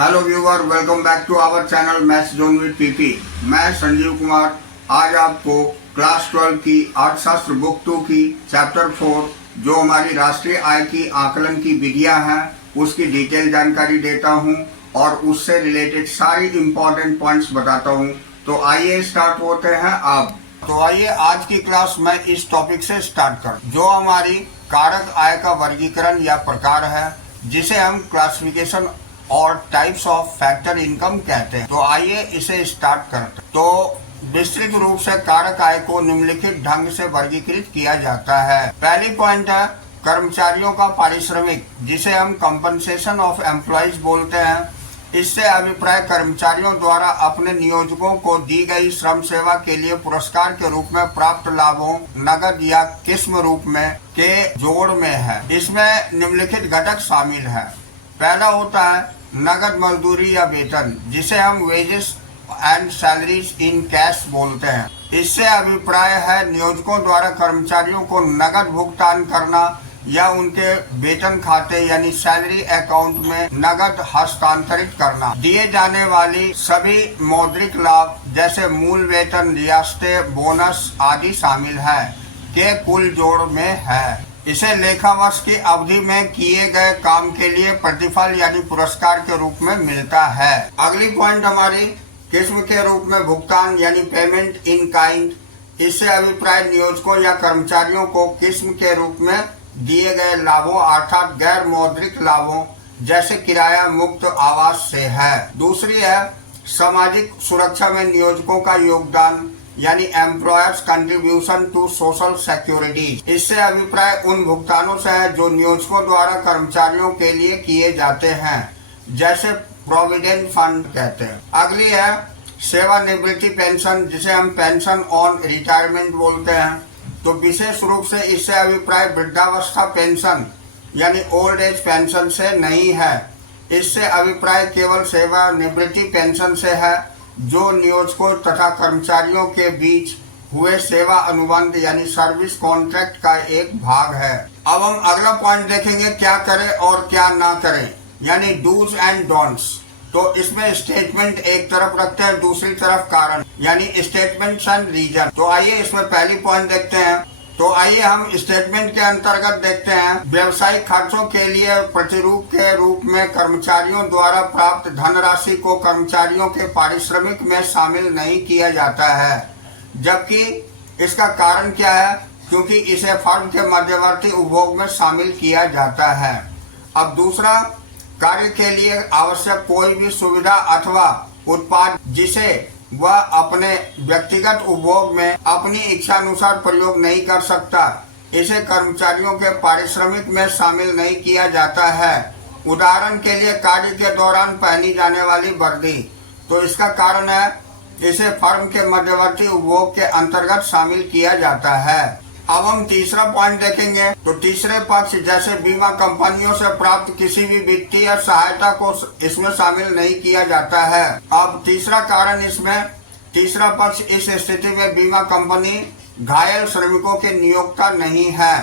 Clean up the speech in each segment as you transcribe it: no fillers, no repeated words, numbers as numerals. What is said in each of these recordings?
Hello viewer, welcome back to our channel maths zone with PP. मैं संजीव कुमार आज आपको class 12 की अर्थशास्त्र बुक 2 की चैप्टर 4 जो हमारी राष्ट्रीय आय की आकलन की विधियां हैं उसकी डिटेल जानकारी देता हूं और उससे रिलेटेड सारी इंपॉर्टेंट पॉइंट्स बताता हूं। तो आइए स्टार्ट होते हैं अब। तो आइए आज की क्लास मैं इस टॉपिक से स्टार्ट कर जो हमारी कारक आय का वर्गीकरण या प्रकार है जिसे हम क्लासिफिकेशन और टाइप्स ऑफ फैक्टर इनकम कहते हैं। तो आइए इसे स्टार्ट करते हैं। तो विस्तृत रूप से कारक आय को निम्नलिखित ढंग से वर्गीकृत किया जाता है। पहली पॉइंट है कर्मचारियों का पारिश्रमिक जिसे हम कंपनसेशन ऑफ एम्प्लॉइज बोलते हैं। इससे अभिप्राय कर्मचारियों द्वारा अपने नियोजकों को दी गई श्रम सेवा के लिए पुरस्कार के रूप में प्राप्त लाभों नगद या किस्म रूप में के जोड़ में है। इसमें निम्नलिखित घटक शामिल है। पहला होता है नगद मजदूरी या वेतन जिसे हम wages and salaries in cash बोलते हैं। इससे अभिप्राय है नियोजकों द्वारा कर्मचारियों को नगद भुगतान करना या उनके वेतन खाते यानी सैलरी अकाउंट में नगद हस्तांतरित करना। दिए जाने वाली सभी मौद्रिक लाभ जैसे मूल वेतन, रियासतें, बोनस आदि शामिल है के कुल जोड़ में है। इसे लेखा वर्ष की अवधि में किए गए काम के लिए प्रतिफल यानी पुरस्कार के रूप में मिलता है। अगली पॉइंट हमारी किस्म के रूप में भुगतान यानी पेमेंट इन काइंड। इससे अभिप्राय नियोजकों या कर्मचारियों को किस्म के रूप में दिए गए लाभों अर्थात गैर मौद्रिक लाभों जैसे किराया मुक्त आवास से है। दूसरी है सामाजिक सुरक्षा में नियोजकों का योगदान यानी employers contribution to social security. इससे अभिप्राय उन भुगतानों से है जो नियोजकों द्वारा कर्मचारियों के लिए किए जाते हैं जैसे प्रोविडेंट फंड कहते हैं। अगली है सेवानिवृत्ति पेंशन जिसे हम पेंशन ऑन रिटायरमेंट बोलते हैं। तो विशेष रूप से इससे अभिप्राय वृद्धावस्था पेंशन यानी ओल्ड एज पेंशन से नहीं है। इससे अभिप्राय केवल सेवानिवृत्ति पेंशन से है जो नियोजकों तथा कर्मचारियों के बीच हुए सेवा अनुबंध यानी सर्विस कॉन्ट्रैक्ट का एक भाग है। अब हम अगला पॉइंट देखेंगे क्या करें और क्या ना करें यानी डूज एंड डोंट्स। तो इसमें स्टेटमेंट एक तरफ रखते हैं, दूसरी तरफ कारण यानी स्टेटमेंट्स एंड रीजन। तो आइए इसमें पहली पॉइंट देखते हैं। तो आइए हम स्टेटमेंट के अंतर्गत देखते हैं व्यवसायिक खर्चों के लिए प्रतिरूप के रूप में कर्मचारियों द्वारा प्राप्त धनराशि को कर्मचारियों के पारिश्रमिक में शामिल नहीं किया जाता है। जबकि इसका कारण क्या है? क्योंकि इसे फर्म के मध्यवर्ती उपभोग में शामिल किया जाता है। अब दूसरा, कार्य के लिए आवश्यक कोई भी सुविधा अथवा उत्पाद जिसे वह अपने व्यक्तिगत उपभोग में अपनी इच्छानुसार प्रयोग नहीं कर सकता, इसे कर्मचारियों के पारिश्रमिक में शामिल नहीं किया जाता है। उदाहरण के लिए कार्य के दौरान पहनी जाने वाली वर्दी। तो इसका कारण है इसे फर्म के मध्यवर्ती उपभोग के अंतर्गत शामिल किया जाता है। अब हम तीसरा पॉइंट देखेंगे। तो तीसरे पक्ष जैसे बीमा कंपनियों से प्राप्त किसी भी वित्तीय सहायता को इसमें शामिल नहीं किया जाता है। अब तीसरा कारण इसमें तीसरा पक्ष इस स्थिति में बीमा कंपनी घायल श्रमिकों के नियोक्ता नहीं है।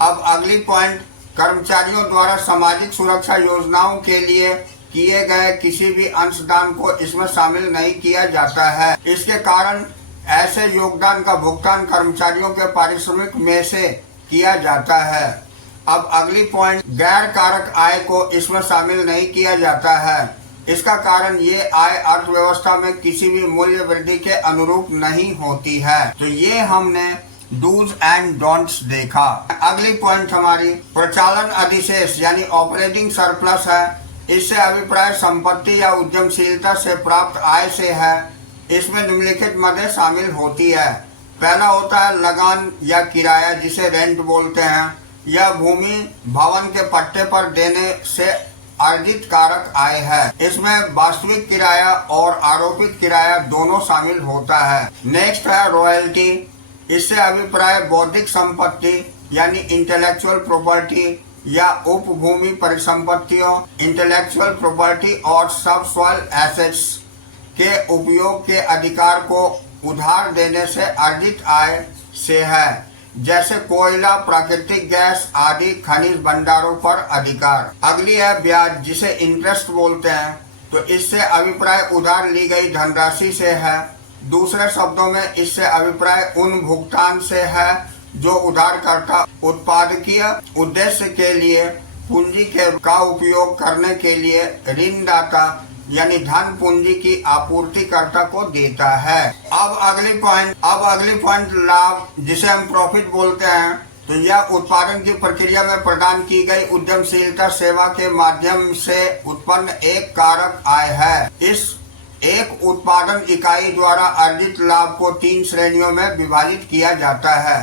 अब अगली पॉइंट, कर्मचारियों द्वारा सामाजिक सुरक्षा योजनाओं के लिए किए गए किसी भी अंशदान को इसमें शामिल नहीं किया जाता है। इसके कारण ऐसे योगदान का भुगतान कर्मचारियों के पारिश्रमिक में से किया जाता है। अब अगली पॉइंट, गैर कारक आय को इसमें शामिल नहीं किया जाता है। इसका कारण ये आय अर्थव्यवस्था में किसी भी मूल्य वृद्धि के अनुरूप नहीं होती है। तो ये हमने डूज एंड डोंट्स देखा। अगली पॉइंट हमारी प्रचालन अधिशेष यानी ऑपरेटिंग सरप्लस है। इससे अभिप्राय संपत्ति या उद्यमशीलता से प्राप्त आय से है। इसमें निम्नलिखित मदें शामिल होती है। पहला होता है लगान या किराया जिसे रेंट बोलते हैं। यह भूमि भवन के पट्टे पर देने से अर्जित कारक आय है। इसमें वास्तविक किराया और आरोपित किराया दोनों शामिल होता है। नेक्स्ट है रॉयल्टी। इससे अभिप्राय बौद्धिक संपत्ति यानी इंटेलेक्चुअल प्रॉपर्टी या उपभूमि परिसंपत्तियों इंटेलेक्चुअल प्रॉपर्टी और सबसॉइल एसेट्स के उपयोग के अधिकार को उधार देने से अर्जित आय से है जैसे कोयला, प्राकृतिक गैस आदि खनिज भंडारों पर अधिकार। अगली है ब्याज जिसे इंटरेस्ट बोलते हैं। तो इससे अभिप्राय उधार ली गई धनराशि से है। दूसरे शब्दों में इससे अभिप्राय उन भुगतान से है जो उधारकर्ता उत्पादकीय उद्देश्य के लिए पूंजी का उपयोग करने के लिए ऋणदाता यानी धन पूंजी की आपूर्तिकर्ता को देता है। अब अगली पॉइंट लाभ, जिसे हम प्रॉफिट बोलते हैं। तो यह उत्पादन की प्रक्रिया में प्रदान की गई उद्यमशीलता सेवा के माध्यम से उत्पन्न एक कारक आय है। इस एक उत्पादन इकाई द्वारा अर्जित लाभ को 3 श्रेणियों में विभाजित किया जाता है।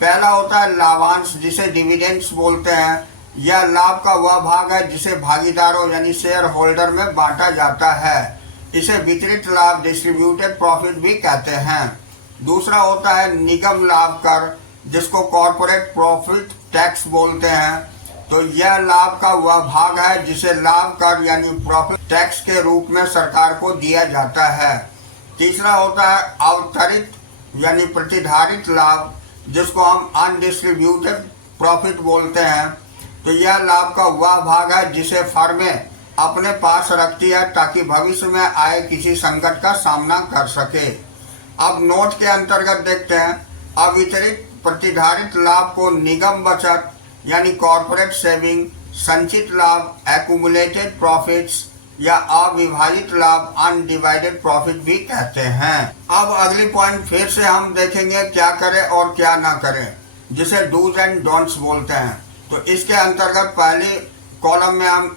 पहला होता है लाभांश, जिसे डिविडेंड्स बोलते हैं। यह लाभ का वह भाग है जिसे भागीदारों यानी शेयर होल्डर में बांटा जाता है। इसे वितरित लाभ डिस्ट्रीब्यूटेड प्रॉफिट भी कहते हैं। दूसरा होता है निगम लाभ कर, जिसको कॉर्पोरेट प्रॉफिट टैक्स बोलते हैं। तो यह लाभ का वह भाग है जिसे लाभ कर यानी प्रॉफिट टैक्स के रूप में सरकार को दिया जाता है। तीसरा होता है अवतरित यानी प्रतिधारित लाभ, जिसको हम अनडिस्ट्रीब्यूटेड प्रॉफिट बोलते हैं। तो यह लाभ का वह भाग है जिसे फर्में अपने पास रखती है ताकि भविष्य में आए किसी संकट का सामना कर सके। अब नोट के अंतर्गत देखते हैं, अवितरित प्रतिधारित लाभ को निगम बचत यानी कॉर्पोरेट सेविंग, संचित लाभ एक्यूमुलेटेड प्रॉफिट्स या अविभाजित लाभ अनडिवाइडेड प्रॉफिट भी कहते हैं। अब अगली पॉइंट फिर से हम देखेंगे क्या करें और क्या ना करें, जिसे डूज एंड डोंट्स बोलते हैं। तो इसके अंतर्गत पहली कॉलम में हम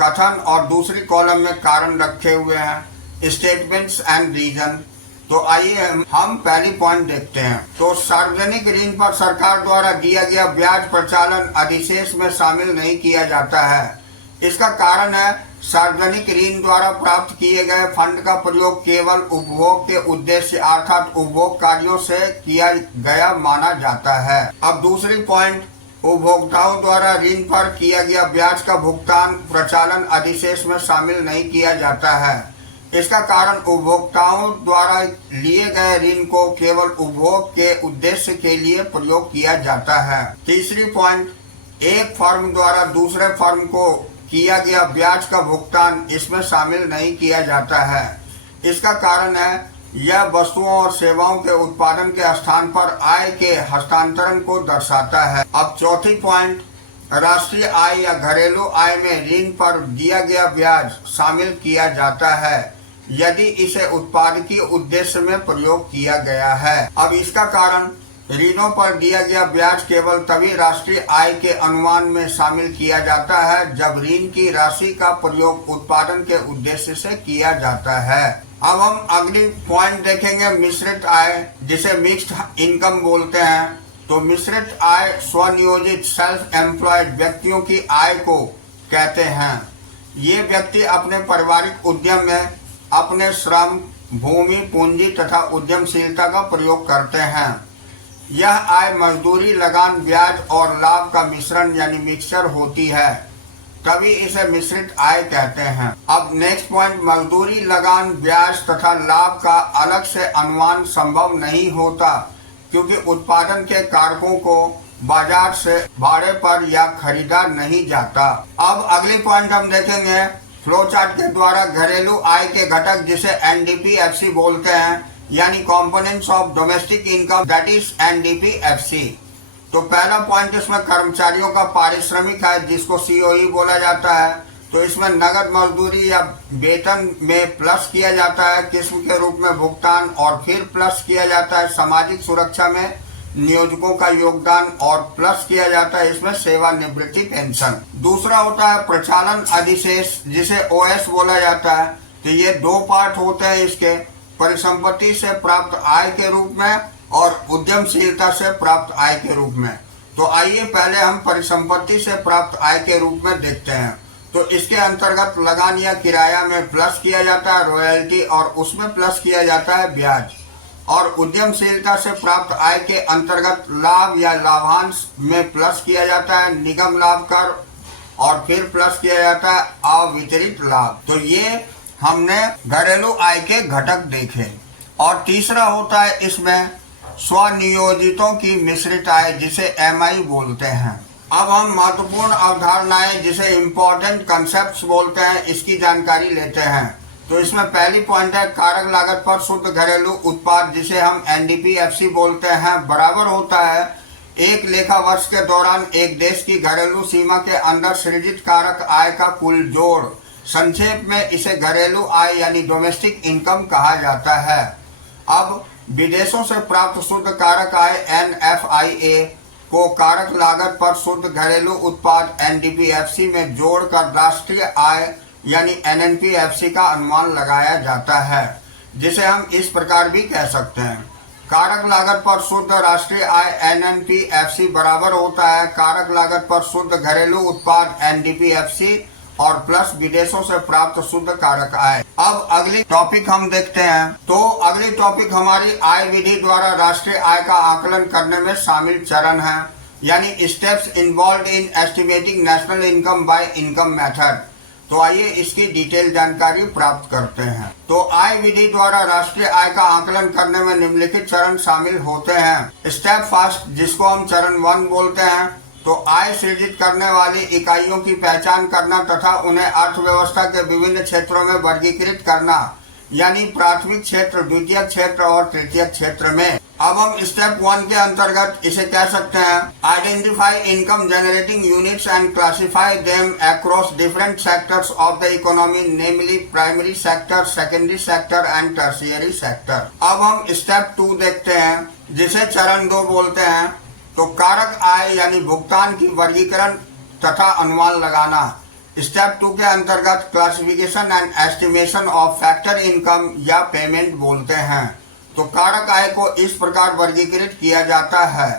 कथन और दूसरी कॉलम में कारण रखे हुए हैं, स्टेटमेंट्स एंड रीजन। तो आइए हम पहली पॉइंट देखते हैं। तो सार्वजनिक ऋण पर सरकार द्वारा दिया गया ब्याज प्रचालन अधिशेष में शामिल नहीं किया जाता है। इसका कारण है सार्वजनिक ऋण द्वारा प्राप्त किए गए फंड का प्रयोग केवल उपभोग के उद्देश्य अर्थात उपभोग कार्यों से किया गया माना जाता है। अब दूसरी पॉइंट, उपभोक्ताओं द्वारा ऋण पर किया गया ब्याज का भुगतान प्रचालन अधिशेष में शामिल नहीं किया जाता है। इसका कारण उपभोक्ताओं द्वारा लिए गए ऋण को केवल उपभोग के उद्देश्य के लिए प्रयोग किया जाता है। तीसरी पॉइंट, एक फर्म द्वारा दूसरे फर्म को किया गया ब्याज का भुगतान इसमें शामिल नहीं किया जाता है। इसका कारण है यह वस्तुओं और सेवाओं के उत्पादन के स्थान पर आय के हस्तांतरण को दर्शाता है। अब चौथी पॉइंट, राष्ट्रीय आय या घरेलू आय में ऋण पर दिया गया ब्याज शामिल किया जाता है यदि इसे उत्पादकीय उद्देश्य में प्रयोग किया गया है। अब इसका कारण, ऋणों पर दिया गया ब्याज केवल तभी राष्ट्रीय आय के अनुमान में शामिल किया जाता है जब ऋण की राशि का प्रयोग उत्पादन के उद्देश्य से किया जाता है। अब हम अगली पॉइंट देखेंगे, मिश्रित आय, जिसे मिक्स्ड इनकम बोलते हैं। तो मिश्रित आय स्वनियोजित सेल्फ एम्प्लॉयड व्यक्तियों की आय को कहते हैं। ये व्यक्ति अपने पारिवारिक उद्यम में अपने श्रम, भूमि, पूंजी तथा उद्यमशीलता का प्रयोग करते हैं। यह आय मजदूरी, लगान, ब्याज और लाभ का मिश्रण यानी मिक्सचर होती है, तभी इसे मिश्रित आय कहते हैं। अब नेक्स्ट पॉइंट, मजदूरी, लगान, ब्याज तथा लाभ का अलग से अनुमान संभव नहीं होता क्योंकि उत्पादन के कारकों को बाजार से भाड़े पर या खरीदा नहीं जाता। अब अगली पॉइंट हम देखेंगे, फ्लो चार्ट के द्वारा घरेलू आय के घटक जिसे एनडीपीएफसी बोलते हैं यानी components of domestic income, that is NDPFC. तो पहला पॉइंट इसमें कर्मचारियों का पारिश्रमिक है जिसको सीओई बोला जाता है। तो इसमें नगद मजदूरी या वेतन में प्लस किया जाता है किस्म के रूप में भुगतान, और फिर प्लस किया जाता है सामाजिक सुरक्षा में नियोजकों का योगदान, और प्लस किया जाता है इसमें सेवानिवृत्ति पेंशन। दूसरा होता है प्रचालन अधिशेष जिसे ओएस बोला जाता है। तो ये 2 पार्ट होते हैं इसके, परिसंपत्ति से प्राप्त आय के रूप में और उद्यमशीलता से प्राप्त आय के रूप में। तो आइए पहले हम परिसंपत्ति से प्राप्त आय के रूप में देखते हैं। तो इसके अंतर्गत लगान या किराया में प्लस किया जाता है रॉयल्टी और उसमें प्लस किया जाता है ब्याज, और उद्यमशीलता से प्राप्त आय के अंतर्गत लाभ या लाभांश में प्लस किया जाता है निगम लाभ कर, और फिर प्लस किया जाता है अवितरित लाभ। तो ये हमने घरेलू आय के घटक देखे। और तीसरा होता है इसमें स्वनियोजितों की मिश्रित आय जिसे एमआई बोलते हैं। अब हम महत्वपूर्ण अवधारणाएं जिसे इम्पोर्टेंट कंसेप्ट बोलते हैं इसकी जानकारी लेते हैं। तो इसमें पहली पॉइंट है कारक लागत पर शुद्ध घरेलू उत्पाद जिसे हम एनडीपीएफसी बोलते हैं बराबर होता है एक लेखा वर्ष के दौरान एक देश की घरेलू सीमा के अंदर सृजित कारक आय का कुल जोड़। संक्षेप में इसे घरेलू आय यानी डोमेस्टिक इनकम कहा जाता है। अब विदेशों से प्राप्त शुद्ध कारक आय एनएफआईए को कारक लागत पर शुद्ध घरेलू उत्पाद एनडीपीएफसी में जोड़कर राष्ट्रीय आय यानी एनएनपीएफसी का अनुमान लगाया जाता है, जिसे हम इस प्रकार भी कह सकते हैं कारक लागत पर शुद्ध राष्ट्रीय आय एनएनपीएफसी बराबर होता है कारक लागत पर शुद्ध घरेलू उत्पाद एनडीपीएफसी और प्लस विदेशों से प्राप्त शुद्ध कारक आय। अब अगली टॉपिक हम देखते हैं। तो अगली टॉपिक हमारी आय विधि द्वारा राष्ट्रीय आय का आकलन करने में शामिल चरण है, यानी steps involve in estimating national income by income method. तो आइए इसकी डिटेल जानकारी प्राप्त करते हैं। तो आय विधि द्वारा राष्ट्रीय आय का आकलन करने में निम्नलिखित चरण शामिल होते हैं। स्टेप फर्स्ट, जिसको हम चरण 1 बोलते हैं, तो आय सृजित करने वाली इकाइयों की पहचान करना तथा उन्हें अर्थव्यवस्था के विभिन्न क्षेत्रों में वर्गीकृत करना, यानी प्राथमिक क्षेत्र, द्वितीयक क्षेत्र और तृतीयक क्षेत्र में। अब हम स्टेप 1 के अंतर्गत इसे कह सकते हैं identify income generating units and classify them across different sectors of the economy, namely primary sector, secondary sector and tertiary sector. अब हम स्टेप 2 देखते हैं, जिसे चरण 2 बोलते हैं। तो कारक आय यानी भुगतान की वर्गीकरण तथा अनुमान लगाना। स्टेप 2 के अंतर्गत classification and estimation of factor income या पेमेंट बोलते हैं। तो कारक आय को इस प्रकार वर्गीकृत किया जाता है।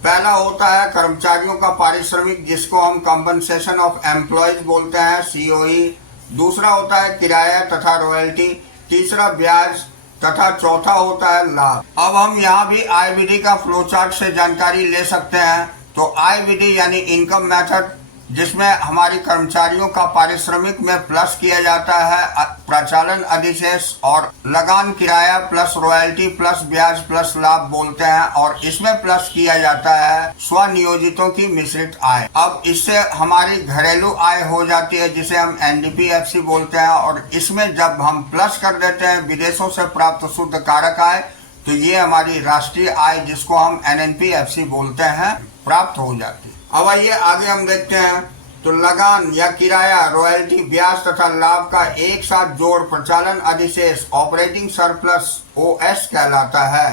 पहला होता है कर्मचारियों का पारिश्रमिक, जिसको हम कंपनसेशन ऑफ एम्प्लॉयज बोलते हैं, सीओई। दूसरा होता है किराया तथा रॉयल्टी। तीसरा ब्याज तथा चौथा होता है लाभ। अब हम यहाँ भी आय विधि का फ्लो चार्ट से जानकारी ले सकते हैं। तो आय विधि यानी इनकम मेथड, जिसमें हमारी कर्मचारियों का पारिश्रमिक में प्लस किया जाता है प्रचालन अधिशेष और लगान किराया प्लस रॉयल्टी प्लस ब्याज प्लस लाभ बोलते हैं, और इसमें प्लस किया जाता है स्वनियोजितों की मिश्रित आय। अब इससे हमारी घरेलू आय हो जाती है, जिसे हम एनडीपीएफसी बोलते हैं, और इसमें जब हम प्लस कर देते हैं विदेशों से प्राप्त शुद्ध कारक आय, तो ये हमारी राष्ट्रीय आय जिसको हम एनएनपीएफसी बोलते हैं प्राप्त हो जाती है। अब आइए आगे हम देखते हैं। तो लगान या किराया, रॉयल्टी, ब्याज तथा लाभ का एक साथ जोड़ प्रचालन अधिशेष ऑपरेटिंग सरप्लस ओएस कहलाता है।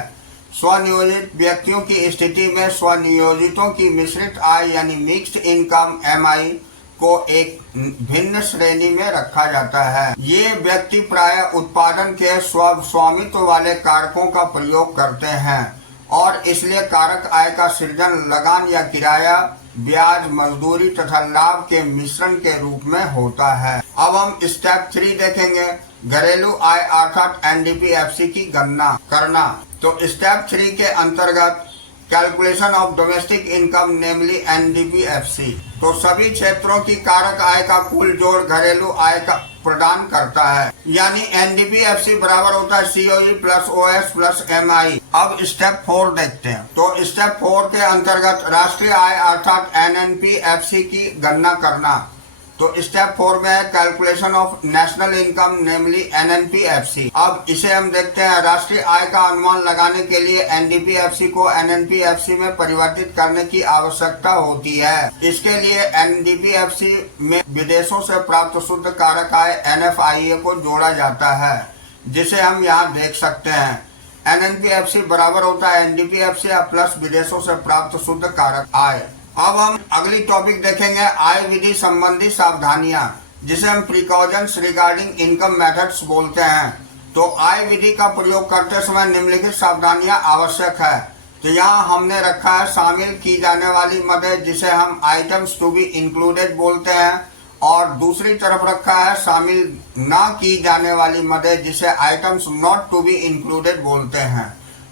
स्वनियोजित व्यक्तियों की स्थिति में स्वनियोजितों की मिश्रित आय यानी मिक्स्ड इनकम एमआई को एक भिन्न श्रेणी में रखा जाता है। ये व्यक्ति प्राय उत्पादन के स्वामित्व वाले कारकों का प्रयोग करते हैं और इसलिए कारक आय का सृजन लगान या किराया, ब्याज, मजदूरी तथा लाभ के मिश्रण के रूप में होता है। अब हम स्टेप 3 देखेंगे, घरेलू आय अर्थात एनडीपीएफसी की गणना करना। तो स्टेप 3 के अंतर्गत calculation of domestic income namely NDPFC, तो सभी क्षेत्रों की कारक आय का कुल जोड़ घरेलू आय का प्रदान करता है, यानी एनडीपीएफसी बराबर होता है COE plus OS plus MI. अब स्टेप 4 देखते हैं। तो स्टेप 4 के अंतर्गत राष्ट्रीय आय अर्थात एनएनपीएफसी की गणना करना। तो स्टेप 4 में है कैलकुलेशन ऑफ नेशनल इनकम नेमली एनएनपीएफसी। अब इसे हम देखते हैं। राष्ट्रीय आय का अनुमान लगाने के लिए एनडीपीएफसी को एनएनपीएफसी में परिवर्तित करने की आवश्यकता होती है। इसके लिए एनडीपीएफसी में विदेशों से प्राप्त शुद्ध कारक आय एनएफआईए को जोड़ा जाता है, जिसे हम यहाँ देख सकते हैं। एनएनपीएफसी बराबर होता है एनडीपीएफसी प्लस विदेशों से प्राप्त शुद्ध कारक आय। अब हम अगली टॉपिक देखेंगे आय विधि संबंधी सावधानियां, जिसे हम प्रिकॉशंस रिगार्डिंग इनकम मेथड्स बोलते हैं। तो आय विधि का प्रयोग करते समय निम्नलिखित सावधानियां आवश्यक है। तो यहाँ हमने रखा है शामिल की जाने वाली मदद, जिसे हम आइटम्स टू बी इंक्लूडेड बोलते हैं, और दूसरी तरफ रखा है शामिल ना की जाने वाली मदद, जिसे items not to be included बोलते हैं।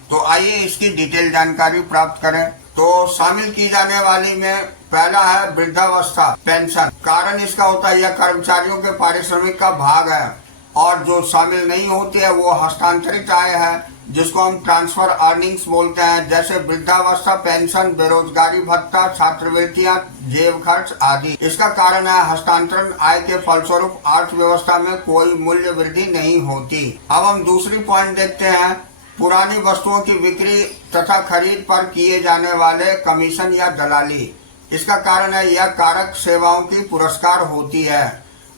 तो आइए इसकी डिटेल जानकारी प्राप्त करें। तो शामिल की जाने वाली में पहला है वृद्धावस्था पेंशन। कारण इसका होता है यह कर्मचारियों के पारिश्रमिक का भाग है, और जो शामिल नहीं होती है वो हस्तांतरित आय है, जिसको हम ट्रांसफर अर्निंग्स बोलते हैं, जैसे वृद्धावस्था पेंशन, बेरोजगारी भत्ता, छात्रवृत्तियां, जेब खर्च आदि। इसका कारण है हस्तांतरण आय के फलस्वरूप अर्थव्यवस्था में कोई मूल्य वृद्धि नहीं होती। अब हम दूसरी पॉइंट देखते हैं, पुरानी वस्तुओं की बिक्री तथा खरीद पर किए जाने वाले कमीशन या दलाली। इसका कारण है यह कारक सेवाओं की पुरस्कार होती है।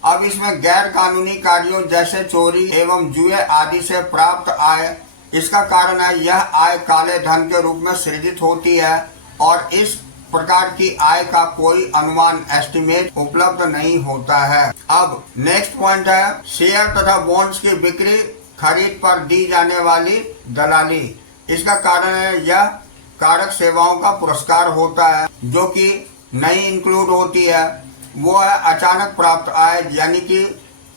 अब इसमें गैर कानूनी कार्यों जैसे चोरी एवं जुए आदि से प्राप्त आय, इसका कारण है यह आय काले धन के रूप में सृजित होती है और इस प्रकार की आय का कोई अनुमान एस्टिमेट उपलब्ध नहीं होता है। अब नेक्स्ट पॉइंट है शेयर तथा बॉन्ड्स की बिक्री खरीद पर दी जाने वाली दलाली। इसका कारण है यह कारक सेवाओं का पुरस्कार होता है जो कि नहीं इंक्लूड होती है। वो है अचानक प्राप्त आय यानी कि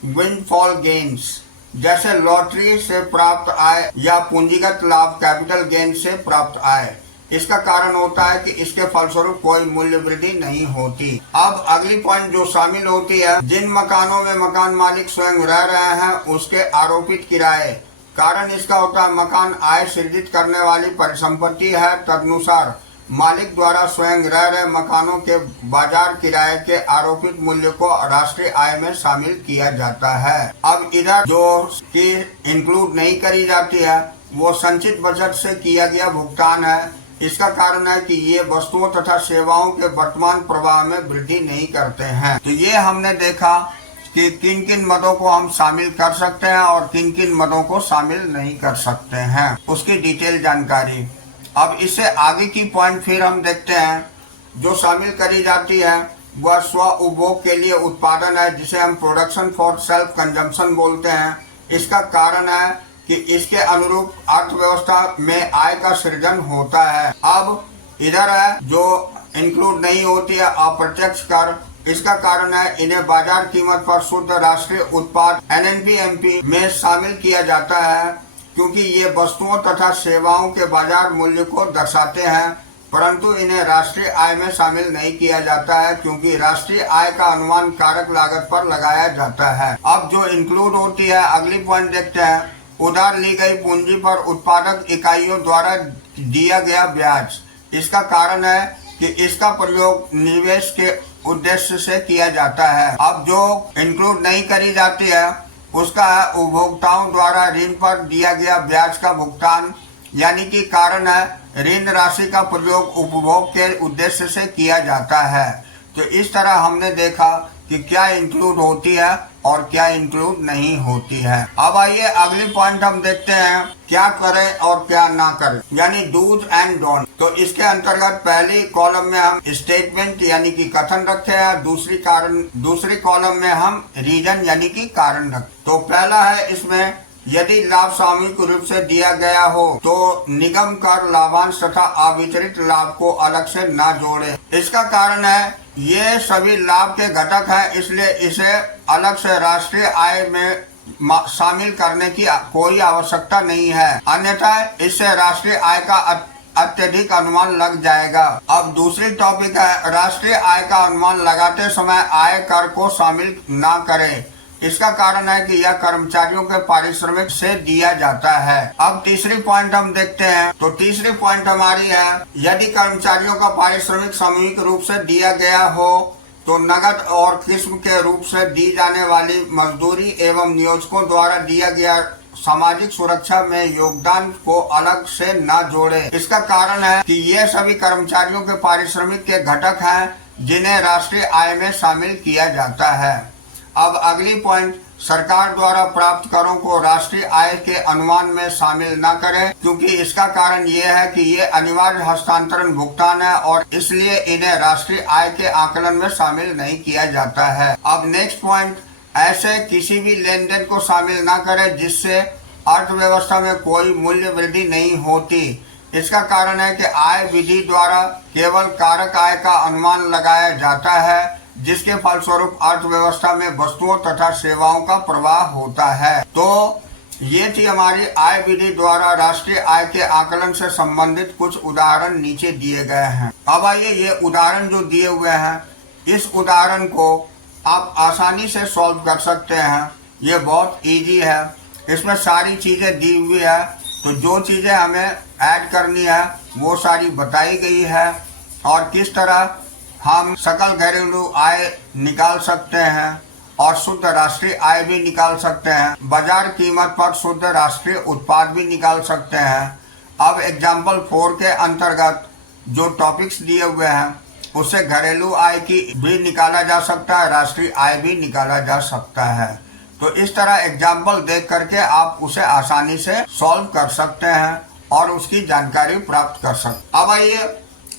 विंडफॉल गेन्स, जैसे लॉटरी से प्राप्त आय या पूंजीगत लाभ कैपिटल गेन से प्राप्त आय। इसका कारण होता है कि इसके फलस्वरूप कोई मूल्य वृद्धि नहीं होती। अब अगली पॉइंट जो शामिल होती है, जिन मकानों में मकान मालिक स्वयं रह रहे हैं उसके आरोपित किराए। कारण इसका होता है मकान आय सृजित करने वाली परिसंपत्ति है, तदनुसार मालिक द्वारा स्वयं रह रहे मकानों के बाजार किराए के आरोपित मूल्य को राष्ट्रीय आय में शामिल किया जाता है। अब इधर जो की इंक्लूड नहीं करी जाती है वो संचित बचत से किया गया भुगतान है। इसका कारण है कि ये वस्तुओं तथा सेवाओं के वर्तमान प्रवाह में वृद्धि नहीं करते हैं। तो ये हमने देखा कि किन किन मदों को हम शामिल कर सकते हैं और किन किन मदों को शामिल नहीं कर सकते हैं, उसकी डिटेल जानकारी। अब इससे आगे की पॉइंट फिर हम देखते हैं। जो शामिल करी जाती है वह स्व उपभोग के लिए उत्पादन है, जिसे हम प्रोडक्शन फॉर सेल्फ कंजम्पशन बोलते हैं। इसका कारण है कि इसके अनुरूप अर्थव्यवस्था में आय का सृजन होता है। अब इधर है जो इंक्लूड नहीं होती है अप्रत्यक्ष कर। इसका कारण है इन्हें बाजार कीमत पर शुद्ध राष्ट्रीय उत्पाद NNP-MP में शामिल किया जाता है, क्योंकि ये वस्तुओं तथा सेवाओं के बाजार मूल्य को दर्शाते हैं, परंतु इन्हें राष्ट्रीय आय में शामिल नहीं किया जाता है क्योंकि राष्ट्रीय आय का अनुमान कारक लागत पर लगाया जाता है। अब जो इंक्लूड होती है, अगली पॉइंट देखते हैं, उधार ली गई पूंजी पर उत्पादक इकाइयों द्वारा दिया गया ब्याज। इसका कारण है कि इसका प्रयोग निवेश के उद्देश्य से किया जाता है। अब जो इंक्लूड नहीं करी जाती है उसका है उपभोक्ताओं द्वारा ऋण पर दिया गया ब्याज का भुगतान, यानी कि कारण है ऋण राशि का प्रयोग उपभोग के उद्देश्य से किया जाता है। तो इस तरह हमने देखा कि क्या इंक्लूड होती है और क्या इंक्लूड नहीं होती है। अब आइए अगली पॉइंट हम देखते हैं, क्या करें और क्या ना करें, यानी डूज एंड डोंट। तो इसके अंतर्गत पहली कॉलम में हम स्टेटमेंट यानी कि कथन रखे हैं, दूसरी कॉलम में हम रीजन यानी कि कारण रखे। तो पहला है इसमें, यदि लाभ सामूहिक रूप से दिया गया हो तो निगम कर लाभांश तथा अवितरित लाभ को अलग से न जोड़े। इसका कारण है ये सभी लाभ के घटक हैं, इसलिए इसे अलग से राष्ट्रीय आय में शामिल करने की कोई आवश्यकता नहीं है, अन्यथा इससे राष्ट्रीय आय का अत्यधिक अनुमान लग जाएगा। अब दूसरी टॉपिक है, राष्ट्रीय आय का अनुमान लगाते समय आय कर को शामिल न करें। इसका कारण है कि यह कर्मचारियों के पारिश्रमिक से दिया जाता है। अब तीसरी पॉइंट हम देखते हैं। तो तीसरी पॉइंट हमारी है, यदि कर्मचारियों का पारिश्रमिक सामूहिक रूप से दिया गया हो तो नगद और किस्म के रूप से दी जाने वाली मजदूरी एवं नियोजकों द्वारा दिया गया सामाजिक सुरक्षा में योगदान को अलग से न जोड़े। इसका कारण है कि ये सभी कर्मचारियों के पारिश्रमिक के घटक हैं जिन्हें राष्ट्रीय आय में शामिल किया जाता है। अब अगली पॉइंट, सरकार द्वारा प्राप्त करों को राष्ट्रीय आय के अनुमान में शामिल न करें, क्योंकि इसका कारण ये है कि ये अनिवार्य हस्तांतरण भुगतान है और इसलिए इन्हें राष्ट्रीय आय के आकलन में शामिल नहीं किया जाता है। अब नेक्स्ट पॉइंट, ऐसे किसी भी लेन देन को शामिल न करें जिससे अर्थव्यवस्था में कोई मूल्य वृद्धि नहीं होती। इसका कारण है कि आय विधि द्वारा केवल कारक आय का अनुमान लगाया जाता है, जिसके फलस्वरूप अर्थव्यवस्था में वस्तुओं तथा सेवाओं का प्रवाह होता है। तो ये थी हमारी आय विधि द्वारा राष्ट्रीय आय के आकलन से संबंधित कुछ उदाहरण नीचे दिए गए हैं। अब आइए ये उदाहरण जो दिए हुए हैं, इस उदाहरण को आप आसानी से सॉल्व कर सकते हैं। ये बहुत इजी है, इसमें सारी चीजें दी हुई है। तो जो चीजें हमें ऐड करनी है वो सारी बताई गई है और किस तरह हम सकल घरेलू आय निकाल सकते हैं और शुद्ध राष्ट्रीय आय भी निकाल सकते हैं। बाजार कीमत पर शुद्ध राष्ट्रीय उत्पाद भी निकाल सकते हैं। अब एग्जाम्पल 4 के अंतर्गत जो टॉपिक्स दिए हुए हैं उससे घरेलू आय की भी निकाला जा सकता है, राष्ट्रीय आय भी निकाला जा सकता है। तो इस तरह एग्जाम्पल देख करके आप उसे आसानी से सॉल्व कर सकते हैं और उसकी जानकारी प्राप्त कर सकते हैं। अब आइए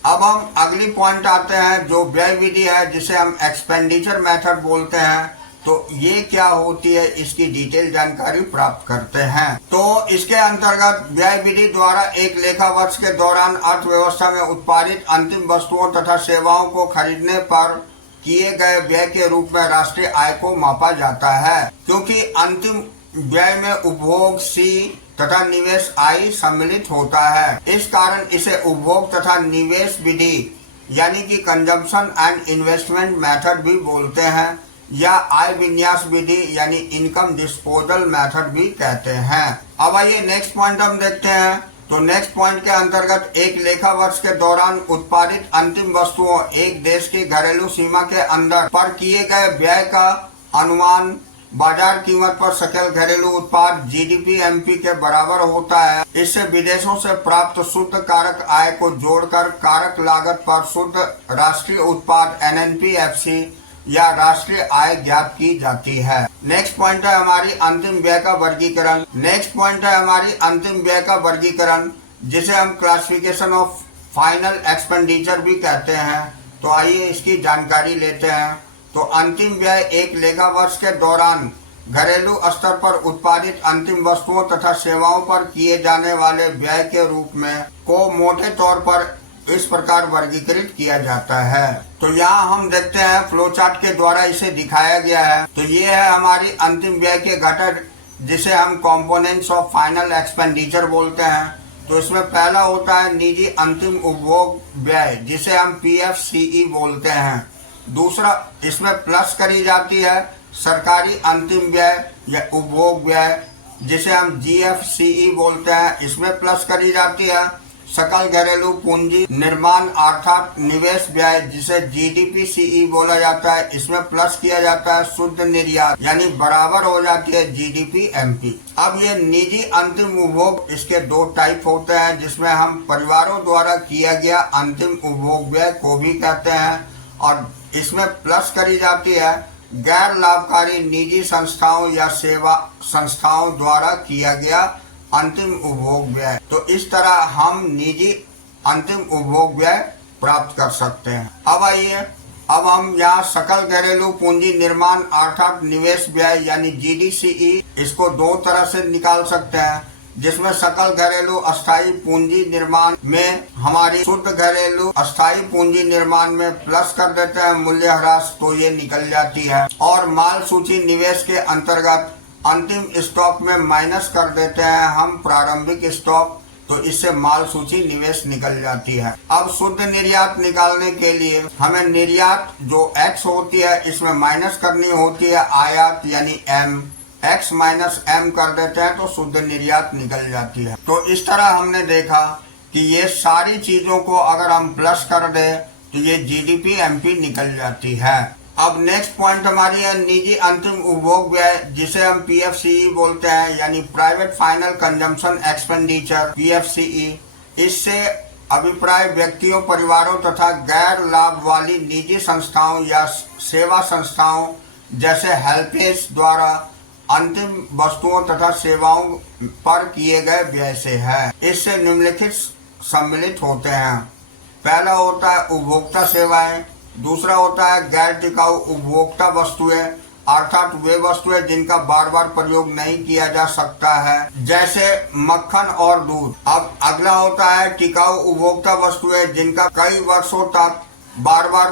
अब हम अगली पॉइंट आते हैं जो व्यय विधि है, जिसे हम एक्सपेंडिचर मेथड बोलते हैं। तो ये क्या होती है इसकी डिटेल जानकारी प्राप्त करते हैं। तो इसके अंतर्गत व्यय विधि द्वारा एक लेखा वर्ष के दौरान अर्थव्यवस्था में उत्पादित अंतिम वस्तुओं तथा सेवाओं को खरीदने पर किए गए व्यय के रूप में राष्ट्रीय आय को मापा जाता है। क्योंकि अंतिम व्यय में उपभोग सी तथा निवेश आई सम्मिलित होता है, इस कारण इसे उपभोग तथा निवेश विधि यानी कि कंजम्पशन एंड इन्वेस्टमेंट मेथड भी बोलते हैं या आय विन्यास विधि यानी इनकम डिस्पोजल मेथड भी कहते हैं। अब आइए नेक्स्ट पॉइंट हम देखते हैं। तो नेक्स्ट पॉइंट के अंतर्गत एक लेखा वर्ष के दौरान उत्पादित अंतिम वस्तुओं एक देश की घरेलू सीमा के अंदर पर किए गए व्यय का अनुमान बाजार कीमत पर सकल घरेलू उत्पाद जीडीपी एमपी के बराबर होता है। इससे विदेशों से प्राप्त शुद्ध कारक आय को जोड़कर कारक लागत पर शुद्ध राष्ट्रीय उत्पाद एनएनपीएफसी या राष्ट्रीय आय ज्ञात की जाती है। नेक्स्ट पॉइंट है हमारी अंतिम व्यय का वर्गीकरण। नेक्स्ट पॉइंट है हमारी अंतिम व्यय का वर्गीकरण, जिसे हम क्लासिफिकेशन ऑफ फाइनल एक्सपेंडिचर भी कहते हैं। तो आइए इसकी जानकारी लेते हैं। तो अंतिम व्यय एक लेखा वर्ष के दौरान घरेलू स्तर पर उत्पादित अंतिम वस्तुओं तथा सेवाओं पर किए जाने वाले व्यय के रूप में को मोटे तौर पर इस प्रकार वर्गीकृत किया जाता है। तो यहाँ हम देखते हैं फ्लो चार्ट के द्वारा इसे दिखाया गया है। तो ये है हमारी अंतिम व्यय के घटक, जिसे हम कंपोनेंट्स ऑफ फाइनल एक्सपेंडिचर बोलते हैं। तो इसमें पहला होता है निजी अंतिम उपभोग व्यय, जिसे हम पीएफसीई बोलते हैं। दूसरा, इसमें प्लस करी जाती है सरकारी अंतिम व्यय या उपभोग व्यय, जिसे हम जीएफसीई बोलते हैं। इसमें प्लस करी जाती है सकल घरेलू पूंजी निर्माण अर्थात निवेश व्यय, जिसे जीडीपीसीई बोला जाता है। इसमें प्लस किया जाता है शुद्ध निर्यात, यानी बराबर हो जाती है जीडीपी एमपी। अब ये निजी अंतिम उपभोग, इसके दो टाइप होते हैं, जिसमें हम परिवारों द्वारा किया गया अंतिम उपभोग व्यय को भी कहते हैं, और इसमें प्लस करी जाती है गैर लाभकारी निजी संस्थाओं या सेवा संस्थाओं द्वारा किया गया अंतिम उपभोग व्यय। तो इस तरह हम निजी अंतिम उपभोग व्यय प्राप्त कर सकते हैं। अब आइए अब हम यहाँ सकल घरेलू पूंजी निर्माण अर्थात निवेश व्यय यानी जीडीसीई, इसको दो तरह से निकाल सकते हैं, जिसमें सकल घरेलू अस्थायी पूंजी निर्माण में हमारी शुद्ध घरेलू अस्थायी पूंजी निर्माण में प्लस कर देते हैं मूल्यह्रास, तो ये निकल जाती है। और माल सूची निवेश के अंतर्गत अंतिम स्टॉक में माइनस कर देते हैं हम प्रारंभिक स्टॉक, तो इससे माल सूची निवेश निकल जाती है। अब शुद्ध निर्यात निकालने के लिए हमें निर्यात जो एक्स होती है इसमें माइनस करनी होती है आयात यानी एम, एक्स माइनस एम कर देते हैं तो शुद्ध निर्यात निकल जाती है। तो इस तरह हमने देखा कि ये सारी चीजों को अगर हम प्लस कर दें तो ये जीडीपी एमपी निकल जाती है। अब नेक्स्ट पॉइंट हमारी है निजी अंतिम उपभोग व्यय, जिसे हम पीएफसीई बोलते हैं, यानी प्राइवेट फाइनल कंजम्पशन एक्सपेंडिचर पीएफसीई। इससे अभिप्राय व्यक्तियों, परिवारों तथा गैर लाभ वाली निजी संस्थाओं या सेवा संस्थाओं जैसे हेल्पेज द्वारा अंतिम वस्तुओं तथा सेवाओं पर किए गए व्यय से है। इससे निम्नलिखित सम्मिलित होते हैं। पहला होता है उपभोक्ता सेवाएं, दूसरा होता है गैर टिकाऊ उपभोक्ता वस्तुएं अर्थात वे वस्तुएं जिनका बार बार प्रयोग नहीं किया जा सकता है, जैसे मक्खन और दूध। अब अगला होता है टिकाऊ उपभोक्ता वस्तुएं जिनका कई वर्षों तक बार बार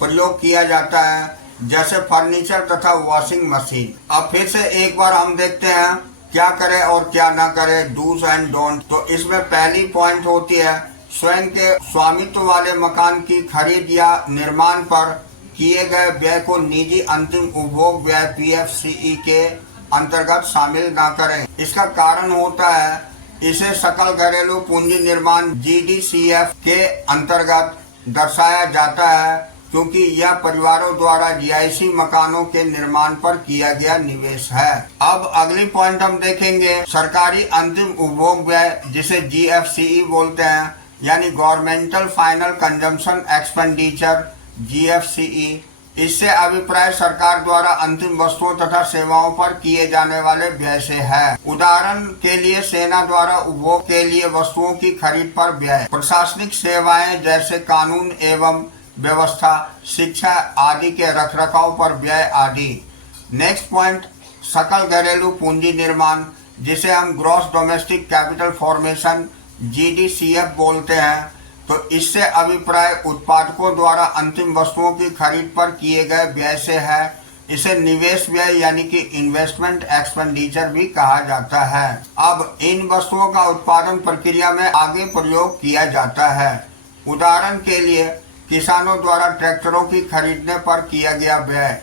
प्रयोग किया जाता है, जैसे फर्नीचर तथा वॉशिंग मशीन। अब फिर से एक बार हम देखते हैं क्या करें और क्या ना करें, डूज एंड डोंट। तो इसमें पहली पॉइंट होती है स्वयं के स्वामित्व वाले मकान की खरीद या निर्माण पर किए गए व्यय को निजी अंतिम उपभोग व्यय पीएफसीई के अंतर्गत शामिल ना करें। इसका कारण होता है इसे सकल घरेलू पूंजी निर्माण GDCF के अंतर्गत दर्शाया जाता है, क्योंकि यह परिवारों द्वारा रिहायशी मकानों के निर्माण पर किया गया निवेश है। अब अगली पॉइंट हम देखेंगे सरकारी अंतिम उपभोग व्यय, जिसे GFCE बोलते हैं, यानी governmental final consumption expenditure GFCE। इससे अभिप्राय सरकार द्वारा अंतिम वस्तुओं तथा सेवाओं पर किए जाने वाले व्यय से है। उदाहरण के लिए सेना द्वारा उपभोग के लिए वस्तुओं की खरीद पर व्यय, प्रशासनिक सेवाएं जैसे कानून एवं व्यवस्था, शिक्षा आदि के रखरखाव पर व्यय आदि। नेक्स्ट पॉइंट सकल घरेलू पूंजी निर्माण, जिसे हम gross domestic capital formation GDCF बोलते हैं। तो इससे अभिप्राय उत्पादकों द्वारा अंतिम वस्तुओं की खरीद पर किए गए व्यय से है। इसे निवेश व्यय यानी कि इन्वेस्टमेंट एक्सपेंडिचर भी कहा जाता है। अब इन वस्तुओं का उत्पादन प्रक्रिया में आगे प्रयोग किया जाता है। उदाहरण के लिए किसानों द्वारा ट्रैक्टरों की खरीदने पर किया गया व्यय।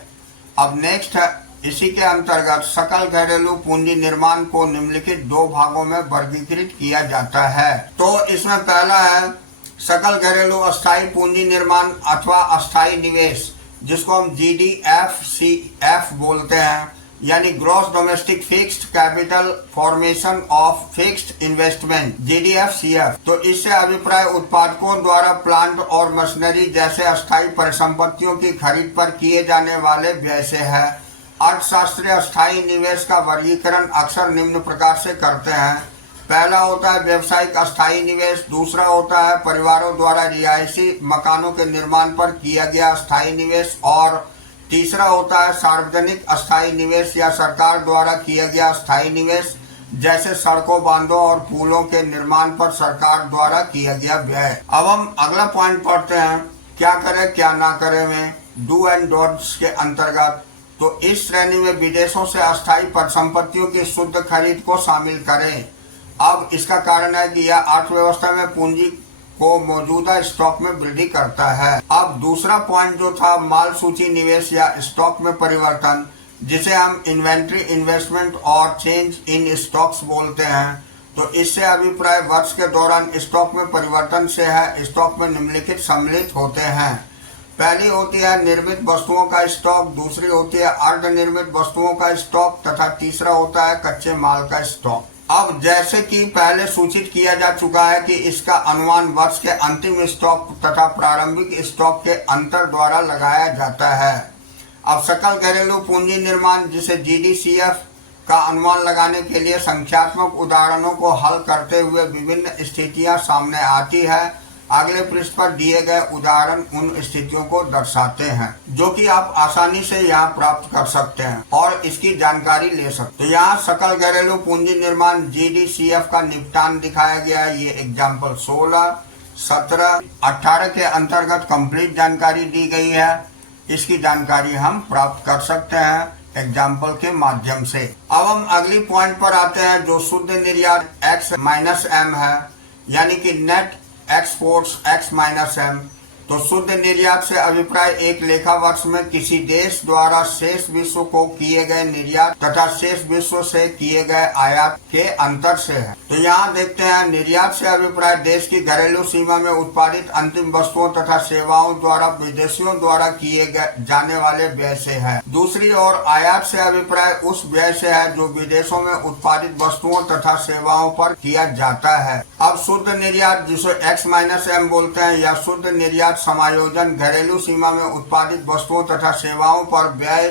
अब नेक्स्ट है, इसी के अंतर्गत सकल घरेलू पूंजी निर्माण को निम्नलिखित दो भागों में वर्गीकृत किया जाता है। तो इसमें पहला है सकल घरेलू अस्थायी पूंजी निर्माण अथवा अस्थायी निवेश, जिसको हम GDFCF बोलते हैं, यानी gross domestic fixed capital formation of fixed investment GDFCF। तो इससे अभिप्राय उत्पादकों द्वारा प्लांट और मशीनरी जैसे अस्थायी परिसंपत्तियों की खरीद पर किए जाने वाले व्यय से है। अर्थशास्त्रीय अस्थायी निवेश का वर्गीकरण अक्सर निम्न प्रकार से करते हैं। पहला होता है व्यवसायिक अस्थायी निवेश, दूसरा होता है परिवारों द्वारा रिहायशी मकानों के निर्माण पर किया गया अस्थायी निवेश, और तीसरा होता है सार्वजनिक अस्थायी निवेश या सरकार द्वारा किया गया अस्थायी निवेश, जैसे सड़कों, बांधों और पुलों के निर्माण पर सरकार द्वारा किया गया व्यय। अब हम अगला पॉइंट पढ़ते हैं, क्या करें क्या ना करें में डू एंड डोंट्स के अंतर्गत। तो इस श्रेणी में विदेशों से अस्थायी परिसंपत्तियों की शुद्ध खरीद को शामिल करें। अब इसका कारण है कि यह अर्थव्यवस्था में पूंजी को मौजूदा स्टॉक में वृद्धि करता है। अब दूसरा पॉइंट जो था माल सूची निवेश या स्टॉक में परिवर्तन, जिसे हम इन्वेंट्री इन्वेस्टमेंट और चेंज इन स्टॉक्स बोलते हैं। तो इससे अभिप्राय वर्ष के दौरान स्टॉक में परिवर्तन से है। स्टॉक में निम्नलिखित सम्मिलित होते हैं। पहली होती है निर्मित वस्तुओं का स्टॉक, दूसरी होती है अर्ध निर्मित वस्तुओं का स्टॉक तथा तीसरा होता है कच्चे माल का स्टॉक। अब जैसे कि पहले सूचित किया जा चुका है कि इसका अनुमान वर्ष के अंतिम स्टॉक तथा प्रारंभिक स्टॉक के अंतर द्वारा लगाया जाता है। अब सकल घरेलू पूंजी निर्माण, जिसे GDCF का अनुमान लगाने के लिए संख्यात्मक उदाहरणों को हल करते हुए विभिन्न स्थितियां सामने आती है। अगले पृष्ठ पर दिए गए उदाहरण उन स्थितियों को दर्शाते हैं, जो कि आप आसानी से यहाँ प्राप्त कर सकते हैं और इसकी जानकारी ले सकते हैं। तो यहाँ सकल घरेलू पूंजी निर्माण GDCF का निपटान दिखाया गया है। ये एग्जाम्पल 16, 17, 18 के अंतर्गत कंप्लीट जानकारी दी गई है। इसकी जानकारी हम प्राप्त कर सकते हैं एग्जाम्पल के माध्यम से। अब हम अगली पॉइंट पर आते हैं, जो शुद्ध निर्यात X-M है, यानी कि नेट एक्सपोर्ट्स X-M। तो शुद्ध निर्यात से अभिप्राय एक लेखा वर्ष में किसी देश द्वारा शेष विश्व को किए गए निर्यात तथा शेष विश्व से किए गए आयात के अंतर से है। तो यहाँ देखते हैं, निर्यात से अभिप्राय देश की घरेलू सीमा में उत्पादित अंतिम वस्तुओं तथा सेवाओं द्वारा विदेशियों द्वारा किए जाने वाले व्यय से है। दूसरी ओर आयात से अभिप्राय उस व्यय से है जो विदेशों में उत्पादित वस्तुओं तथा सेवाओं पर किया जाता है। अब शुद्ध निर्यात, जिसे X-M बोलते हैं, या शुद्ध निर्यात समायोजन घरेलू सीमा में उत्पादित वस्तुओं तथा सेवाओं पर व्यय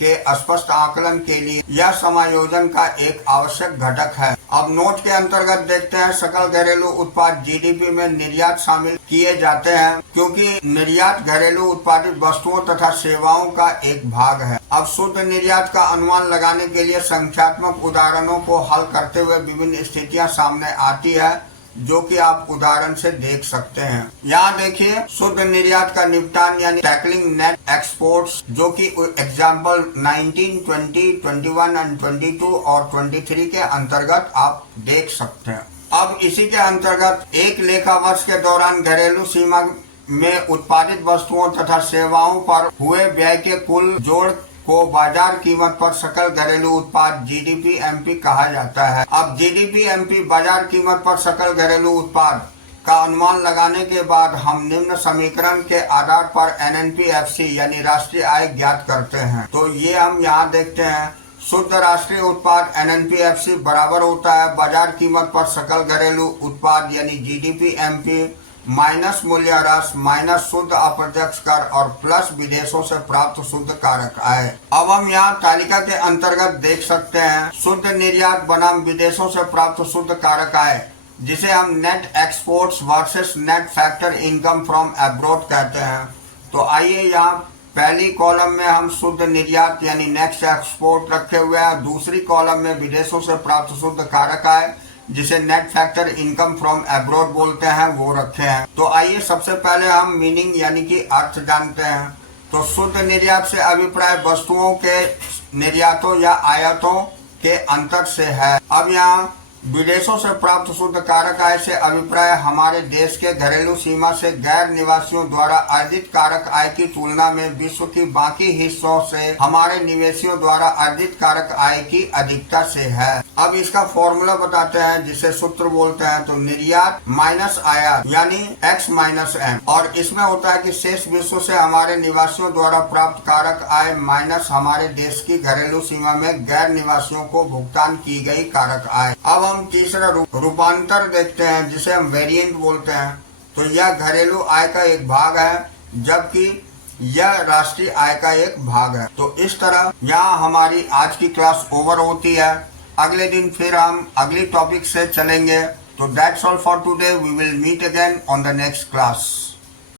के स्पष्ट आकलन के लिए यह समायोजन का एक आवश्यक घटक है। अब नोट के अंतर्गत देखते हैं, सकल घरेलू उत्पाद GDP में निर्यात शामिल किए जाते हैं, क्योंकि निर्यात घरेलू उत्पादित वस्तुओं तथा सेवाओं का एक भाग है। अब शुद्ध निर्यात का अनुमान लगाने के लिए संख्यात्मक उदाहरणों को हल करते हुए विभिन्न स्थितियां सामने आती है, जो कि आप उदाहरण से देख सकते हैं। यहाँ देखिए, शुद्ध निर्यात का निपटान यानी टैकलिंग नेट एक्सपोर्ट्स, जो कि एग्जाम्पल 19, 20, 21 एंड 22 और 23 के अंतर्गत आप देख सकते हैं। अब इसी के अंतर्गत एक लेखा वर्ष के दौरान घरेलू सीमा में उत्पादित वस्तुओं तथा सेवाओं पर हुए व्यय के कुल जोड़ को बाजार कीमत पर सकल घरेलू उत्पाद GDP-MP कहा जाता है। अब GDP-MP बाजार कीमत पर सकल घरेलू उत्पाद का अनुमान लगाने के बाद हम निम्न समीकरण के आधार पर NNP-FC यानी राष्ट्रीय आय ज्ञात करते हैं। तो ये हम यहाँ देखते हैं, शुद्ध राष्ट्रीय उत्पाद NNP-FC बराबर होता है बाजार कीमत पर सकल घरेलू उत्पाद यानी GDP-MP माइनस मूल्य ह्रास माइनस शुद्ध अप्रत्यक्ष कर और प्लस विदेशों से प्राप्त शुद्ध कारक आय। अब हम यहाँ तालिका के अंतर्गत देख सकते हैं शुद्ध निर्यात बनाम विदेशों से प्राप्त शुद्ध कारक आय, जिसे हम net exports versus net factor income from abroad कहते हैं। तो आइए यहाँ पहली कॉलम में हम शुद्ध निर्यात यानी नेट एक्सपोर्ट रखे हुए हैं, दूसरी कॉलम में विदेशों से प्राप्त शुद्ध कारक आय जिसे net factor income from abroad बोलते हैं वो रखे हैं। तो आइए सबसे पहले हम मीनिंग यानी कि अर्थ जानते हैं। तो शुद्ध निर्यात से अभिप्राय वस्तुओं के निर्यातों या आयातों के अंतर से है। अब यहाँ विदेशों से प्राप्त शुद्ध कारक आय से अभिप्राय हमारे देश के घरेलू सीमा से गैर निवासियों द्वारा अर्जित कारक आय की तुलना में विश्व की बाकी हिस्सों से हमारे निवेशियों द्वारा अर्जित कारक आय की अधिकता से है। अब इसका फॉर्मूला बताते हैं जिसे सूत्र बोलते हैं। तो निर्यात माइनस आयात यानी X माइनस M, और इसमें होता है कि शेष विश्व से हमारे निवासियों द्वारा प्राप्त कारक आय माइनस हमारे देश की घरेलू सीमा में गैर निवासियों को भुगतान की गई कारक आय। अब हम तीसरा रूपांतर देखते हैं जिसे हम वेरिएंट बोलते हैं। तो यह घरेलू आय का एक भाग है जबकि यह राष्ट्रीय आय का एक भाग है। तो इस तरह यहाँ हमारी आज की क्लास ओवर होती है। अगले दिन फिर हम अगली टॉपिक से चलेंगे। तो that's all for today, we will meet again on the next class.